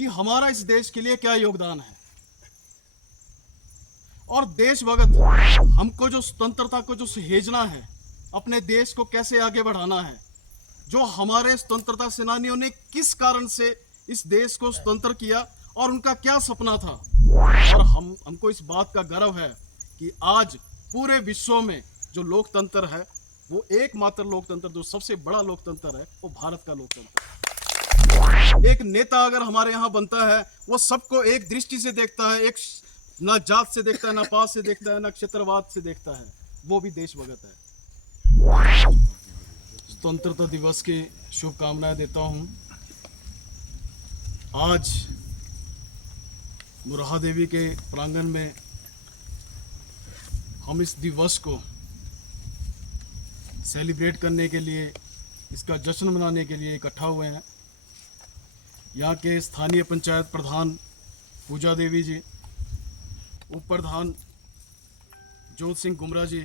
कि हमारा इस देश के लिए क्या योगदान है और देशभगत हमको जो स्वतंत्रता को जो सहेजना है, अपने देश को कैसे आगे बढ़ाना है, जो हमारे स्वतंत्रता सेनानियों ने किस कारण से इस देश को स्वतंत्र किया और उनका क्या सपना था। और हमको इस बात का गर्व है कि आज पूरे विश्व में जो लोकतंत्र है, वो एकमात्र लोकतंत्र, जो सबसे बड़ा लोकतंत्र है, वो भारत का लोकतंत्र है। एक नेता अगर हमारे यहाँ बनता है, वो सबको एक दृष्टि से देखता है, एक ना जात से देखता है, ना पात से देखता है, ना क्षेत्रवाद से देखता है, वो भी देशभगत है। स्वतंत्रता दिवस की शुभकामनाएं देता हूं। आज मुराहा देवी के प्रांगण में हम इस दिवस को सेलिब्रेट करने के लिए, इसका जश्न मनाने के लिए इकट्ठा हुए हैं। यहाँ के स्थानीय पंचायत प्रधान पूजा देवी जी, उप प्रधान जोत सिंह गुमरा जी,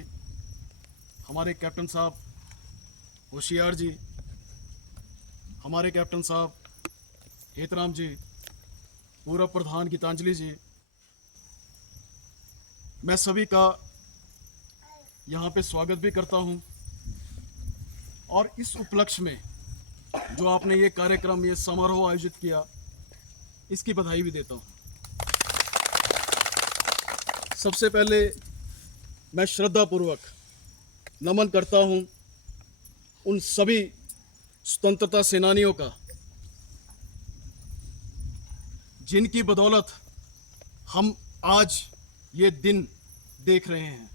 हमारे कैप्टन साहब होशियार जी, हमारे कैप्टन साहब हेतराम जी, पूर्व प्रधान गीतांजलि जी, मैं सभी का यहाँ पे स्वागत भी करता हूँ। और इस उपलक्ष्य में जो आपने ये कार्यक्रम, ये समारोह आयोजित किया, इसकी बधाई भी देता हूँ। सबसे पहले मैं श्रद्धापूर्वक नमन करता हूँ उन सभी स्वतंत्रता सेनानियों का जिनकी बदौलत हम आज ये दिन देख रहे हैं,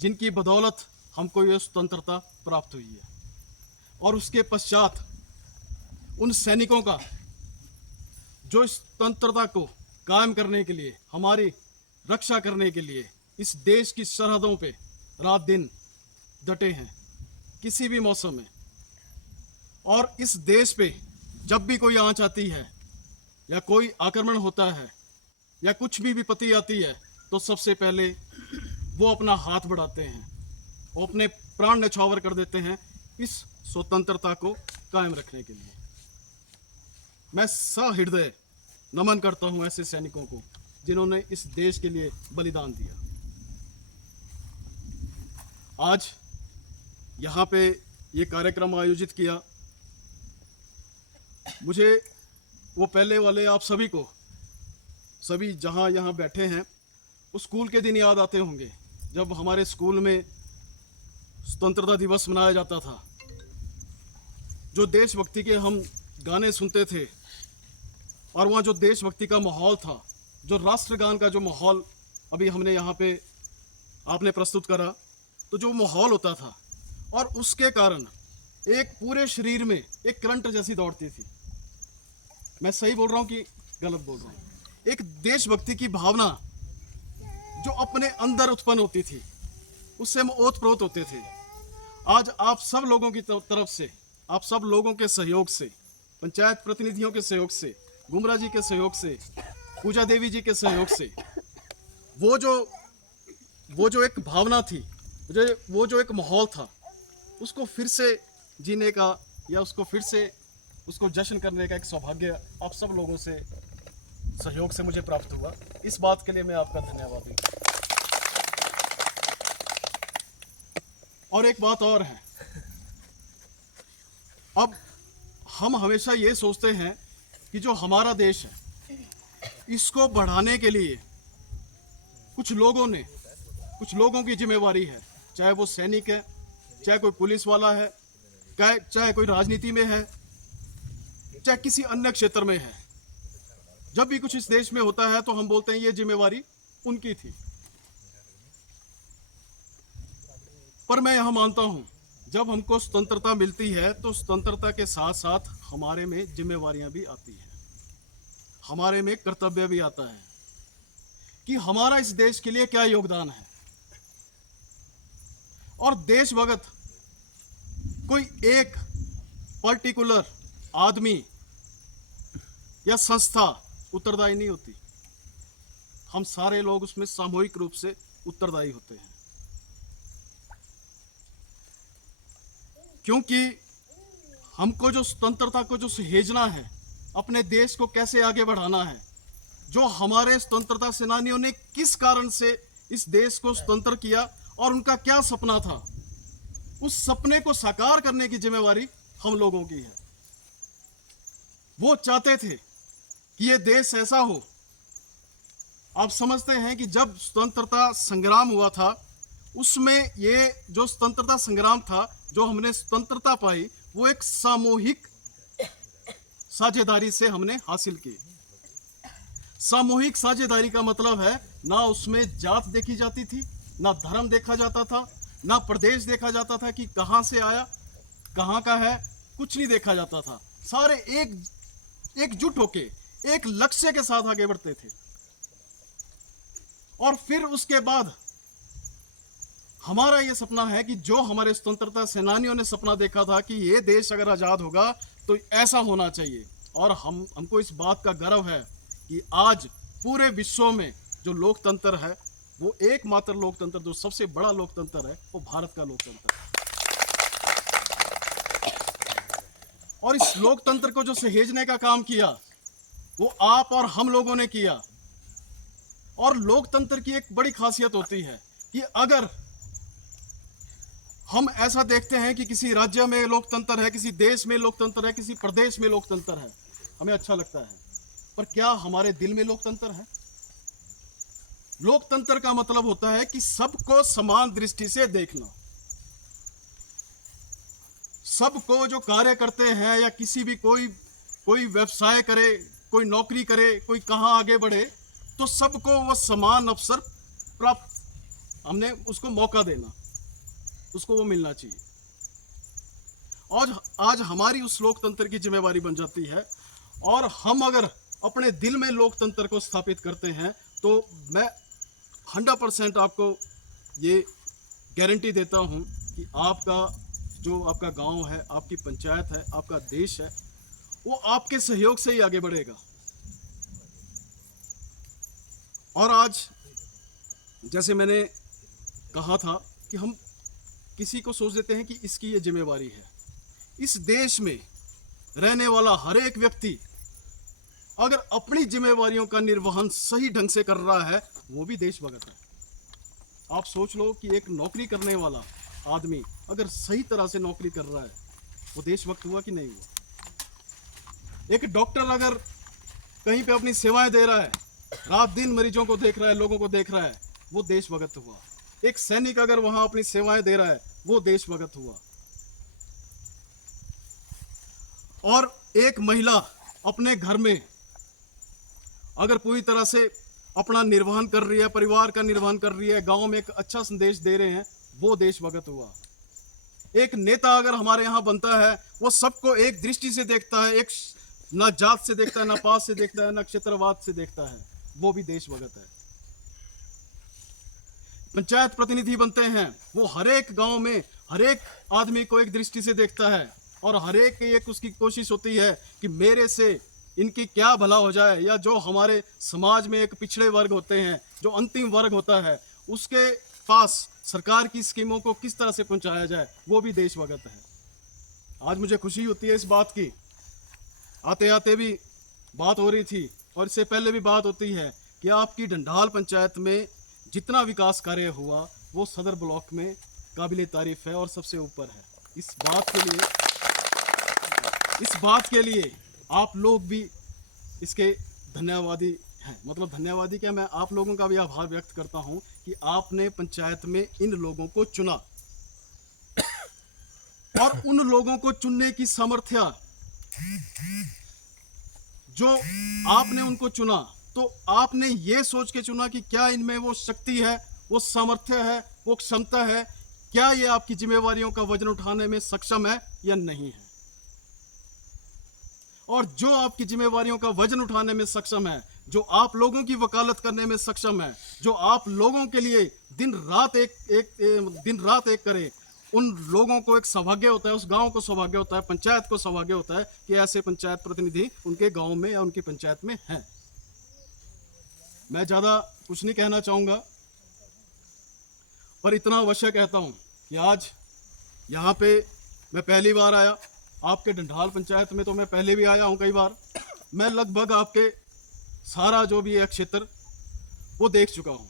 जिनकी बदौलत हमको ये स्वतंत्रता प्राप्त हुई है। और उसके पश्चात उन सैनिकों का जो इस स्वतंत्रता को कायम करने के लिए, हमारी रक्षा करने के लिए इस देश की सरहदों पे रात दिन डटे हैं, किसी भी मौसम में। और इस देश पे जब भी कोई आंच आती है या कोई आक्रमण होता है या कुछ भी विपत्ति आती है, तो सबसे पहले वो अपना हाथ बढ़ाते हैं, वो अपने प्राण न्यौछावर कर देते हैं इस स्वतंत्रता को कायम रखने के लिए। मैं सहृदय नमन करता हूं ऐसे सैनिकों को जिन्होंने इस देश के लिए बलिदान दिया। आज यहाँ पे ये कार्यक्रम आयोजित किया, मुझे वो पहले वाले आप सभी को, सभी जहाँ यहाँ बैठे हैं, उस स्कूल के दिन याद आते होंगे जब हमारे स्कूल में स्वतंत्रता दिवस मनाया जाता था। जो देशभक्ति के हम गाने सुनते थे और वहाँ जो देशभक्ति का माहौल था, जो राष्ट्रगान का जो माहौल अभी हमने यहाँ पे आपने प्रस्तुत करा, तो जो माहौल होता था और उसके कारण एक पूरे शरीर में एक करंट जैसी दौड़ती थी। मैं सही बोल रहा हूँ कि गलत बोल रहा हूँ? एक देशभक्ति की भावना जो अपने अंदर उत्पन्न होती थी, उससे हम ओतप्रोत होते थे। आज आप सब लोगों की तरफ से, आप सब लोगों के सहयोग से, पंचायत प्रतिनिधियों के सहयोग से, गुमरा जी के सहयोग से, पूजा देवी जी के सहयोग से, वो जो एक भावना थी, वो जो एक माहौल था, उसको फिर से जीने का या उसको फिर से उसको जश्न करने का एक सौभाग्य आप सब लोगों से सहयोग से मुझे प्राप्त हुआ। इस बात के लिए मैं आपका धन्यवादी। और एक बात और है, अब हम हमेशा ये सोचते हैं कि जो हमारा देश है, इसको बढ़ाने के लिए कुछ लोगों की जिम्मेवारी है, चाहे वो सैनिक है, चाहे कोई पुलिस वाला है, चाहे कोई राजनीति में है, चाहे किसी अन्य क्षेत्र में है। जब भी कुछ इस देश में होता है तो हम बोलते हैं ये जिम्मेवारी उनकी थी। पर मैं यह मानता हूं, जब हमको स्वतंत्रता मिलती है तो स्वतंत्रता के साथ साथ हमारे में जिम्मेवारियां भी आती हैं, हमारे में कर्तव्य भी आता है कि हमारा इस देश के लिए क्या योगदान है। और देशभगत कोई एक पर्टिकुलर आदमी या संस्था उत्तरदायी नहीं होती, हम सारे लोग उसमें सामूहिक रूप से उत्तरदायी होते हैं। क्योंकि हमको जो स्वतंत्रता को जो सहेजना है, अपने देश को कैसे आगे बढ़ाना है, जो हमारे स्वतंत्रता सेनानियों ने किस कारण से इस देश को स्वतंत्र किया और उनका क्या सपना था, उस सपने को साकार करने की जिम्मेवारी हम लोगों की है। वो चाहते थे कि ये देश ऐसा हो। आप समझते हैं कि जब स्वतंत्रता संग्राम हुआ था, उसमें ये जो स्वतंत्रता संग्राम था, जो हमने स्वतंत्रता पाई, वो एक सामूहिक साझेदारी से हमने हासिल की। सामूहिक साझेदारी का मतलब है ना उसमें जात देखी जाती थी, ना धर्म देखा जाता था, ना प्रदेश देखा जाता था कि कहाँ से आया, कहाँ का है, कुछ नहीं देखा जाता था। सारे एकजुट होके एक लक्ष्य के साथ आगे बढ़ते थे। और फिर उसके बाद हमारा यह सपना है कि जो हमारे स्वतंत्रता सेनानियों ने सपना देखा था कि ये देश अगर आजाद होगा तो ऐसा होना चाहिए। और हमको इस बात का गर्व है कि आज पूरे विश्व में जो लोकतंत्र है, वो एकमात्र लोकतंत्र, जो सबसे बड़ा लोकतंत्र है, वो भारत का लोकतंत्र है। और इस लोकतंत्र को जो सहेजने का काम किया, वो आप और हम लोगों ने किया। और लोकतंत्र की एक बड़ी खासियत होती है कि अगर हम ऐसा देखते हैं कि किसी राज्य में लोकतंत्र है, किसी देश में लोकतंत्र है, किसी प्रदेश में लोकतंत्र है, हमें अच्छा लगता है, पर क्या हमारे दिल में लोकतंत्र है? लोकतंत्र का मतलब होता है कि सबको समान दृष्टि से देखना। सबको जो कार्य करते हैं या किसी भी कोई व्यवसाय करे, कोई नौकरी करे, कोई कहाँ आगे बढ़े, तो सबको वह समान अवसर प्राप्त, हमने उसको मौका देना, उसको वो मिलना चाहिए। आज हमारी उस लोकतंत्र की जिम्मेवारी बन जाती है। और हम अगर अपने दिल में लोकतंत्र को स्थापित करते हैं तो मैं 100% आपको ये गारंटी देता हूं कि आपका गांव है, आपकी पंचायत है, आपका देश है, वो आपके सहयोग से ही आगे बढ़ेगा। और आज जैसे मैंने कहा था कि हम किसी को सोच देते हैं कि इसकी ये जिम्मेवारी है। इस देश में रहने वाला हर एक व्यक्ति अगर अपनी जिम्मेवारियों का निर्वहन सही ढंग से कर रहा है, वो भी देशभक्त है। आप सोच लो कि एक नौकरी करने वाला आदमी अगर सही तरह से नौकरी कर रहा है, वो देशभक्त हुआ कि नहीं हुआ? एक डॉक्टर अगर कहीं पे अपनी सेवाएं दे रहा है, रात दिन मरीजों को देख रहा है, लोगों को देख रहा है, वो देशभक्त हुआ। एक सैनिक अगर वहां अपनी सेवाएं दे रहा है, वो देशभक्त हुआ। और एक महिला अपने घर में अगर पूरी तरह से अपना निर्वहन कर रही है, परिवार का निर्वहन कर रही है, गांव में एक अच्छा संदेश दे रहे हैं, वो देशभक्त हुआ। एक नेता अगर हमारे यहाँ बनता है, वो सबको एक दृष्टि से देखता है, एक ना जात से देखता है, ना पात से देखता है, ना क्षेत्रवाद से देखता है, वो भी देशभक्त है। पंचायत प्रतिनिधि बनते हैं, वो हर एक गांव में हर एक आदमी को एक दृष्टि से देखता है और हर एक उसकी कोशिश होती है कि मेरे से इनकी क्या भला हो जाए, या जो हमारे समाज में एक पिछड़े वर्ग होते हैं, जो अंतिम वर्ग होता है, उसके पास सरकार की स्कीमों को किस तरह से पहुंचाया जाए, वो भी देशभक्त है। आज मुझे खुशी होती है इस बात की, आते आते भी बात हो रही थी और इससे पहले भी बात होती है कि आपकी डंडाल पंचायत में जितना विकास कार्य हुआ वो सदर ब्लॉक में काबिले तारीफ है और सबसे ऊपर है। इस बात के लिए आप लोग भी इसके धन्यवादी हैं। मतलब धन्यवादी क्या, मैं आप लोगों का भी आभार व्यक्त करता हूं कि आपने पंचायत में इन लोगों को चुना और उन लोगों को चुनने की सामर्थ्य जो आपने उनको चुना, तो आपने ये सोच के चुना कि क्या इनमें वो शक्ति है, वो सामर्थ्य है, वो क्षमता है, क्या ये आपकी जिम्मेवारियों का वजन उठाने में सक्षम है या नहीं है। और जो आपकी जिम्मेवारियों का वजन उठाने में सक्षम है, जो आप लोगों की वकालत करने में सक्षम है, जो आप लोगों के लिए दिन रात एक करे, उन लोगों को एक सौभाग्य होता है, उस गांव को सौभाग्य होता है, पंचायत को सौभाग्य होता है कि ऐसे पंचायत प्रतिनिधि उनके गांव में या उनकी पंचायत में हैं। मैं ज़्यादा कुछ नहीं कहना चाहूँगा, पर इतना अवश्य कहता हूँ कि आज यहाँ पे मैं पहली बार आया। आपके डंडाल पंचायत में तो मैं पहले भी आया हूँ कई बार। मैं लगभग आपके सारा जो भी है क्षेत्र वो देख चुका हूँ।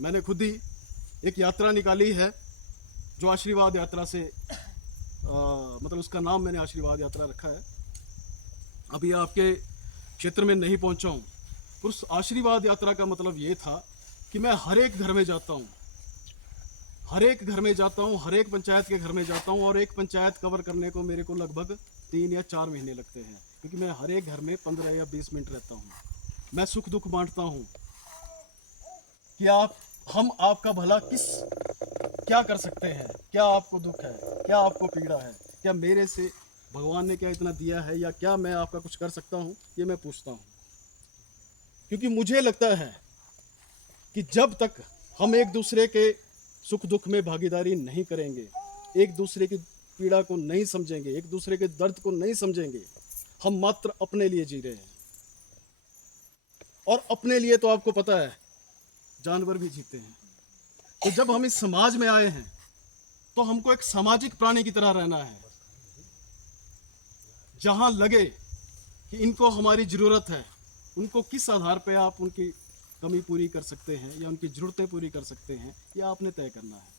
मैंने खुद ही एक यात्रा निकाली है जो आशीर्वाद यात्रा से मतलब उसका नाम मैंने आशीर्वाद यात्रा रखा है। अभी आपके क्षेत्र में नहीं पहुँचा हूँ। उस आशीर्वाद यात्रा का मतलब ये था कि मैं हर एक घर में जाता हूँ, हर एक घर में जाता हूँ, हर एक पंचायत के घर में जाता हूँ, और एक पंचायत कवर करने को मेरे को लगभग 3 या 4 महीने लगते हैं, क्योंकि मैं हर एक घर में 15 या 20 मिनट रहता हूँ। मैं सुख दुख बांटता हूँ कि हम आपका भला क्या कर सकते हैं, क्या आपको दुख है, क्या आपको पीड़ा है, क्या मेरे से भगवान ने क्या इतना दिया है, या क्या मैं आपका कुछ कर सकता हूँ, ये मैं पूछता हूँ। क्योंकि मुझे लगता है कि जब तक हम एक दूसरे के सुख दुख में भागीदारी नहीं करेंगे, एक दूसरे की पीड़ा को नहीं समझेंगे, एक दूसरे के दर्द को नहीं समझेंगे, हम मात्र अपने लिए जी रहे हैं। और अपने लिए तो आपको पता है जानवर भी जीते हैं। तो जब हम इस समाज में आए हैं तो हमको एक सामाजिक प्राणी की तरह रहना है। जहां लगे कि इनको हमारी ज़रूरत है, उनको किस आधार पे आप उनकी कमी पूरी कर सकते हैं या उनकी ज़रूरतें पूरी कर सकते हैं, ये आपने तय करना है।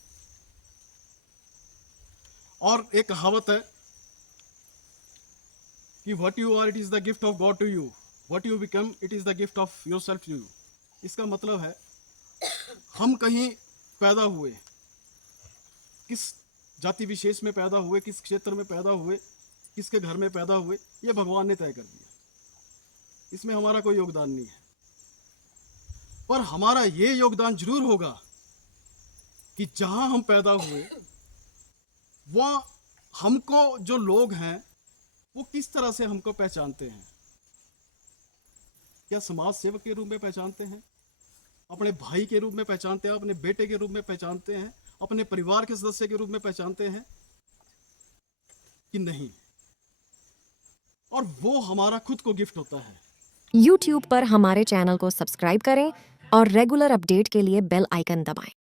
और एक कहावत है कि what you are it is the gift of God to you, what you become it is the gift of yourself to you. इसका मतलब है हम कहीं पैदा हुए, किस जाति विशेष में पैदा हुए, किस क्षेत्र में पैदा हुए, किसके घर में पैदा हुए, ये भगवान ने तय कर दिया। इसमें हमारा कोई योगदान नहीं है। पर हमारा ये योगदान जरूर होगा कि जहां हम पैदा हुए वहाँ हमको जो लोग हैं वो किस तरह से हमको पहचानते हैं। क्या समाज सेवक के रूप में पहचानते हैं, अपने भाई के रूप में पहचानते हैं, अपने बेटे के रूप में पहचानते हैं, अपने परिवार के सदस्य के रूप में पहचानते हैं कि नहीं। और वो हमारा खुद को गिफ्ट होता है। YouTube पर हमारे चैनल को सब्सक्राइब करें और रेगुलर अपडेट के लिए बेल आइकन दबाएं।